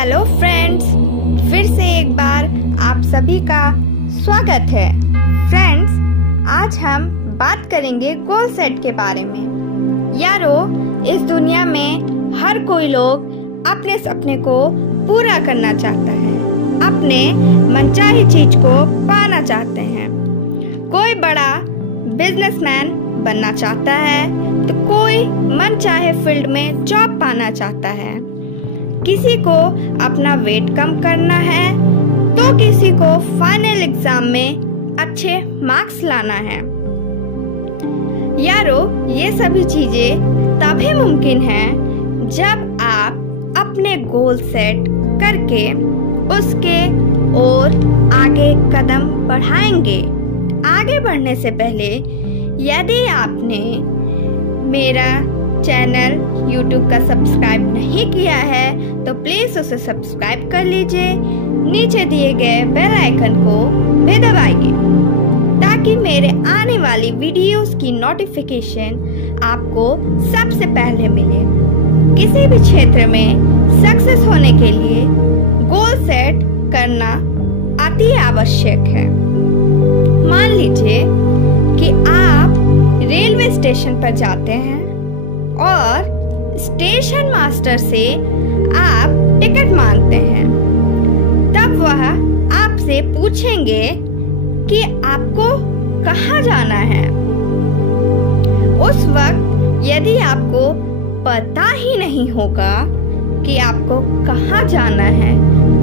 Hello friends, फिर से एक बार आप सभी का स्वागत है। फ्रेंड्स, आज हम बात करेंगे गोल सेट के बारे में। यारो, इस दुनिया में हर कोई लोग अपने सपने को पूरा करना चाहता है, अपने मनचाही चीज को पाना चाहते हैं। कोई बड़ा बिजनेसमैन बनना चाहता है तो कोई मनचाहे फील्ड में जॉब पाना चाहता है। किसी को अपना वेट कम करना है तो किसी को फाइनल एग्जाम में अच्छे मार्क्स लाना है। यारो, ये सभी चीजें तभी मुमकिन है जब आप अपने गोल सेट करके उसके और आगे कदम बढ़ाएंगे। आगे बढ़ने से पहले यदि आपने मेरा चैनल YouTube का सब्सक्राइब नहीं किया है तो प्लीज उसे सब्सक्राइब कर लीजिए। नीचे दिए गए बेल आइकन को भी दबाइए ताकि मेरे आने वाली वीडियोस की नोटिफिकेशन आपको सबसे पहले मिले। किसी भी क्षेत्र में सक्सेस होने के लिए गोल सेट करना अति आवश्यक है। मान लीजिए कि आप रेलवे स्टेशन पर जाते हैं और स्टेशन मास्टर से आप टिकट मांगते हैं। तब वह आपसे पूछेंगे कि आपको कहाँ जाना है। उस वक्त यदि आपको पता ही नहीं होगा कि आपको कहाँ जाना है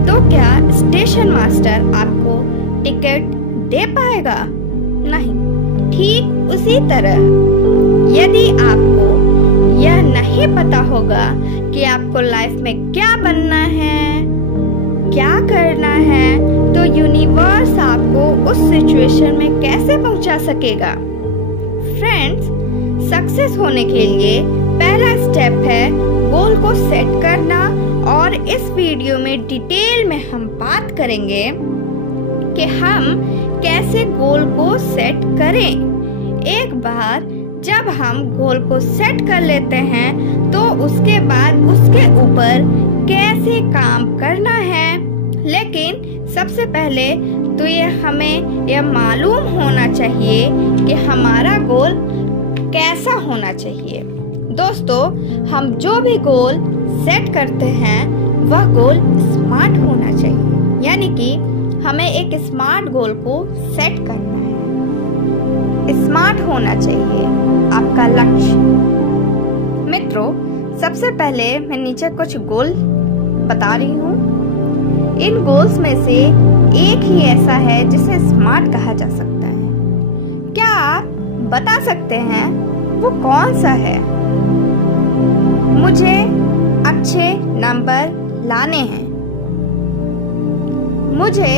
तो क्या स्टेशन मास्टर आपको टिकट दे पाएगा? नहीं। ठीक उसी तरह यदि आपको यह नहीं पता होगा कि आपको लाइफ में क्या बनना है, क्या करना है, तो यूनिवर्स आपको उस सिचुएशन में कैसे पहुंचा सकेगा? फ्रेंड्स, सक्सेस होने के लिए पहला स्टेप है गोल को सेट करना। और इस वीडियो में डिटेल में हम बात करेंगे कि हम कैसे गोल को सेट करें। एक बार जब हम गोल को सेट कर लेते हैं तो उसके बाद उसके ऊपर कैसे काम करना है। लेकिन सबसे पहले तो हमें यह मालूम होना चाहिए कि हमारा गोल कैसा होना चाहिए। दोस्तों, हम जो भी गोल सेट करते हैं वह गोल स्मार्ट होना चाहिए, यानी कि हमें एक स्मार्ट गोल को सेट करना है। स्मार्ट होना चाहिए आपका लक्ष्य। मित्रों, सबसे पहले मैं नीचे कुछ गोल बता रही हूँ। इन गोल्स में से एक ही ऐसा है जिसे स्मार्ट कहा जा सकता है। क्या आप बता सकते हैं वो कौन सा है? मुझे अच्छे नंबर लाने हैं। मुझे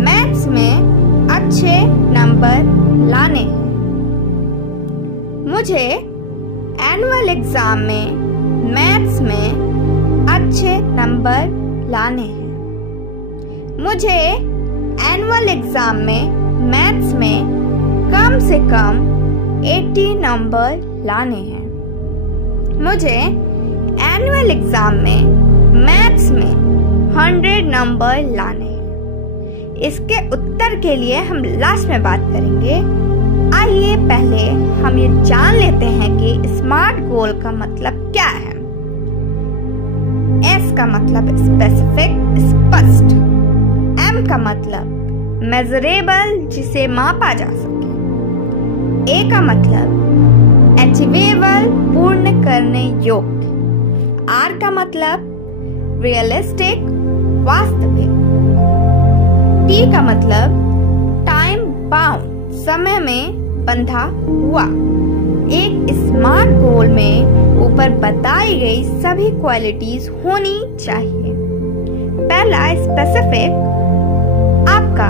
मैथ्स में अच्छे नंबर लाने हैं। मुझे एनुअल एग्जाम में मैथ्स में अच्छे नंबर लाने हैं। मुझे एनुअल एग्जाम में मैथ्स में कम से कम 80 नंबर लाने हैं। मुझे एनुअल एग्जाम में मैथ्स में 100 नंबर लाने हैं। इसके उत्तर के लिए हम लास्ट में बात करेंगे। आइए पहले हम ये जान लेते हैं कि स्मार्ट गोल का मतलब क्या है। S का मतलब स्पेसिफिक, स्पष्ट। M का मतलब मेजरेबल, जिसे मापा जा सके। A का मतलब अचीवेबल, पूर्ण करने योग्य। R का मतलब रियलिस्टिक, वास्तविक। T का मतलब टाइम बाउंड, समय में बंधा हुआ। एक स्मार्ट गोल में ऊपर बताई गई सभी क्वालिटीज होनी चाहिए। पहला, स्पेसिफिक। आपका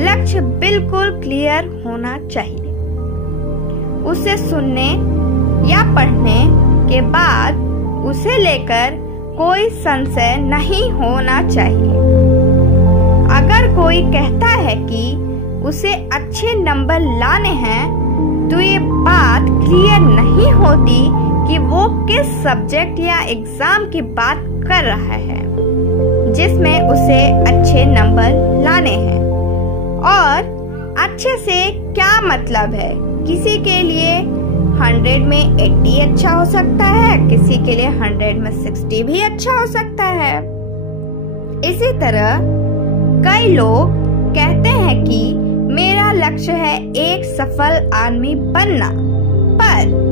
लक्ष्य बिल्कुल क्लियर होना चाहिए। उसे सुनने या पढ़ने के बाद उसे लेकर कोई संशय नहीं होना चाहिए। अगर कोई कहता है कि उसे अच्छे नंबर लाने हैं तो ये बात क्लियर नहीं होती कि वो किस सब्जेक्ट या एग्जाम की बात कर रहा है। जिसमें उसे अच्छे नंबर लाने हैं। और अच्छे से क्या मतलब है? किसी के लिए 100 में 80 अच्छा हो सकता है, किसी के लिए 100 में 60 भी अच्छा हो सकता है। इसी तरह कई लोग कहते हैं कि मेरा लक्ष्य है एक सफल आदमी बनना, पर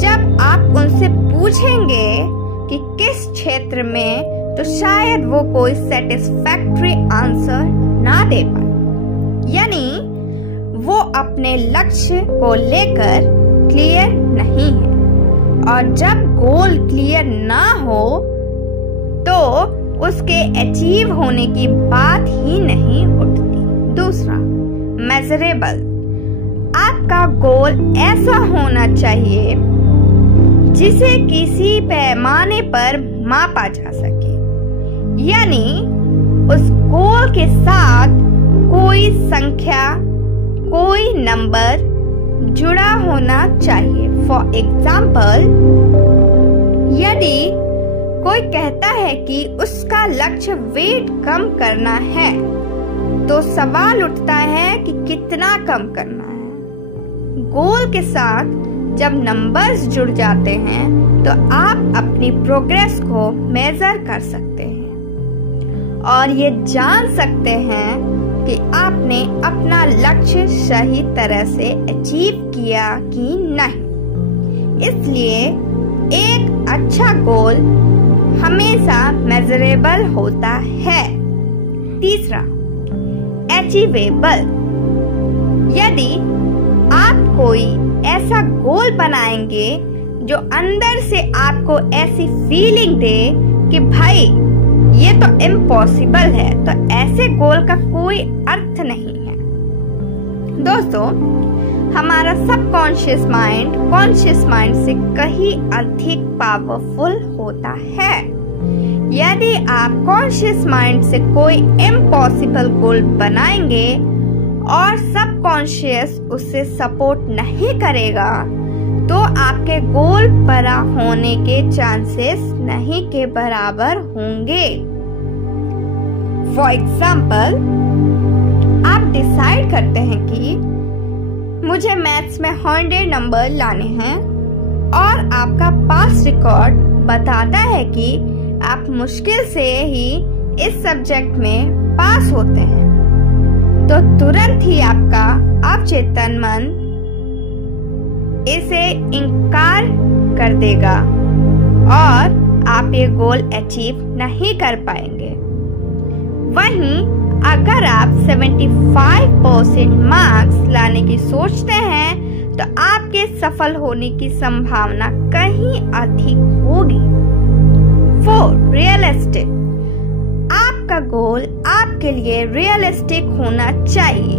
जब आप उनसे पूछेंगे कि किस क्षेत्र में, तो शायद वो कोई सेटिस्फैक्टरी आंसर ना दे पाए। यानी वो अपने लक्ष्य को लेकर क्लियर नहीं है, और जब गोल क्लियर ना हो तो उसके अचीव होने की बात ही नहीं उठती। दूसरा, मेजरेबल। आपका गोल ऐसा होना चाहिए जिसे किसी पैमाने पर मापा जा सके, यानी उस गोल के साथ कोई संख्या, कोई नंबर जुड़ा होना चाहिए। फॉर एग्जाम्पल, यदि कोई कहता है कि उसका लक्ष्य वेट कम करना है, तो सवाल उठता है कि कितना कम करना है। गोल के साथ जब नंबर्स जुड़ जाते हैं तो आप अपनी प्रोग्रेस को मेजर कर सकते हैं और ये जान सकते हैं कि आपने अपना लक्ष्य सही तरह से अचीव किया कि नहीं। इसलिए एक अच्छा गोल हमेशा मेजरेबल होता है। तीसरा, अचीवेबल। यदि आप कोई ऐसा गोल बनाएंगे जो अंदर से आपको ऐसी फीलिंग दे कि भाई ये तो इम्पॉसिबल है, तो ऐसे गोल का कोई अर्थ नहीं है। दोस्तों, हमारा सबकॉन्शियस माइंड कॉन्शियस माइंड से कहीं अधिक पावरफुल होता है। यदि आप कॉन्शियस माइंड से कोई इम्पॉसिबल गोल बनाएंगे और सबकॉन्शियस उससे सपोर्ट नहीं करेगा, तो आपके गोल पूरा होने के चांसेस नहीं के बराबर होंगे। फॉर एग्जाम्पल, आप डिसाइड करते हैं कि मुझे मैथ्स में 100 नंबर लाने हैं और आपका पास्ट रिकॉर्ड बताता है कि आप मुश्किल से ही इस सब्जेक्ट में पास होते हैं, तो तुरंत ही आपका अवचेतन मन इसे इनकार कर देगा और आप ये गोल अचीव नहीं कर पाएंगे। वहीं अगर आप 75% मार्क्स लाने की सोचते हैं, तो आपके सफल होने की संभावना कहीं अधिक होगी। 4. रियलिस्टिक। आपका गोल आपके लिए रियलिस्टिक होना चाहिए।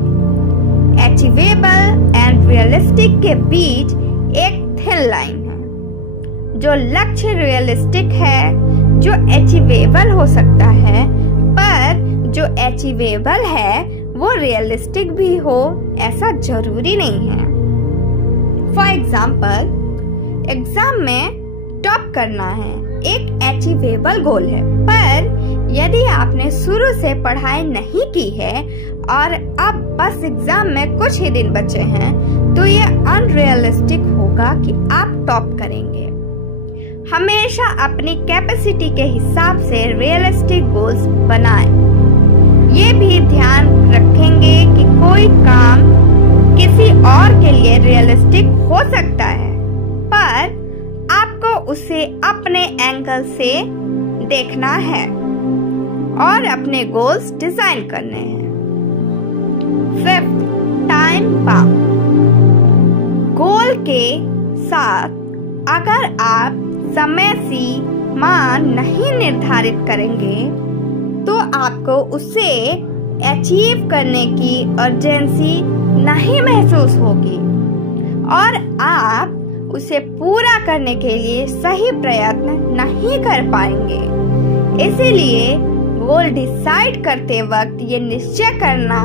अचीवेबल एंड रियलिस्टिक के बीच एक थिन लाइन है। जो लक्ष्य रियलिस्टिक है, जो अचीवेबल हो सकता है, पर जो अचीवेबल है वो रियलिस्टिक भी हो ऐसा जरूरी नहीं है। फॉर एग्जाम्पल, एग्जाम में टॉप करना है, एक अचीवेबल गोल है, पर यदि आपने शुरू से पढ़ाई नहीं की है और अब बस एग्जाम में कुछ ही दिन बचे हैं, तो ये अनरियलिस्टिक होगा कि आप टॉप करेंगे। हमेशा अपनी कैपेसिटी के हिसाब से रियलिस्टिक गोल्स बनाएं। ये भी ध्यान रखेंगे कि कोई काम किसी और के लिए रियलिस्टिक हो सकता है, पर आपको उसे अपने एंगल से देखना है और अपने गोल्स डिजाइन करने हैं। 5. Time bound. गोल के साथ अगर आप समय सीमा नहीं निर्धारित करेंगे, तो आपको उसे अचीव करने की अर्जेंसी नहीं महसूस होगी और आप उसे पूरा करने के लिए सही प्रयत्न नहीं कर पाएंगे। इसीलिए गोल डिसाइड करते वक्त ये निश्चय करना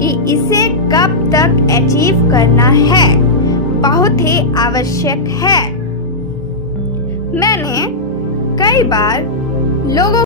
कि इसे कब तक अचीव करना है बहुत ही आवश्यक है। मैंने कई बार लोगों